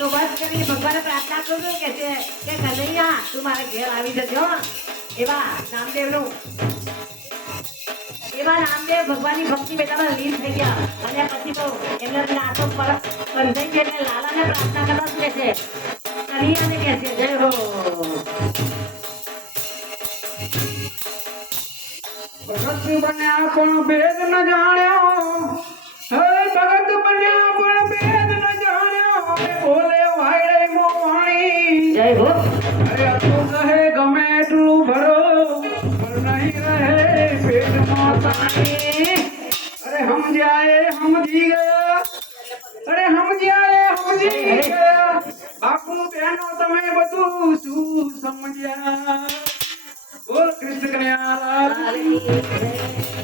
તો બસ કરીને ભગવાનને પ્રાર્થના કરું છું કે છે કે કનૈયા તું મારે ઘેર આવી જજો એવા નામદેવ ભગવાનની ભક્તિ બેટામાં લીન થઈ ગયા અને પછી તો એમને નાતો પર બંધાઈ છે એટલે લાલાને પ્રાર્થના કરવા કે છે કનૈયાને કે છે જય હો ભગત બન્યા પણ ભેદ ન જાણ્યો હવે ભગત બન્યા પણ ભેદ ન જાણ્યો બોલે વાયડે મોવાણી જય હો અરે તું કહે ગમે એટલું ભરો પણ નહીં રહે પેટમાં પાણી અરે સમજી ગયા બાપુ બહેનો તમે બધું શું સમજ્યા બોલ કૃષ્ણ કનૈયા લાલ કી જય.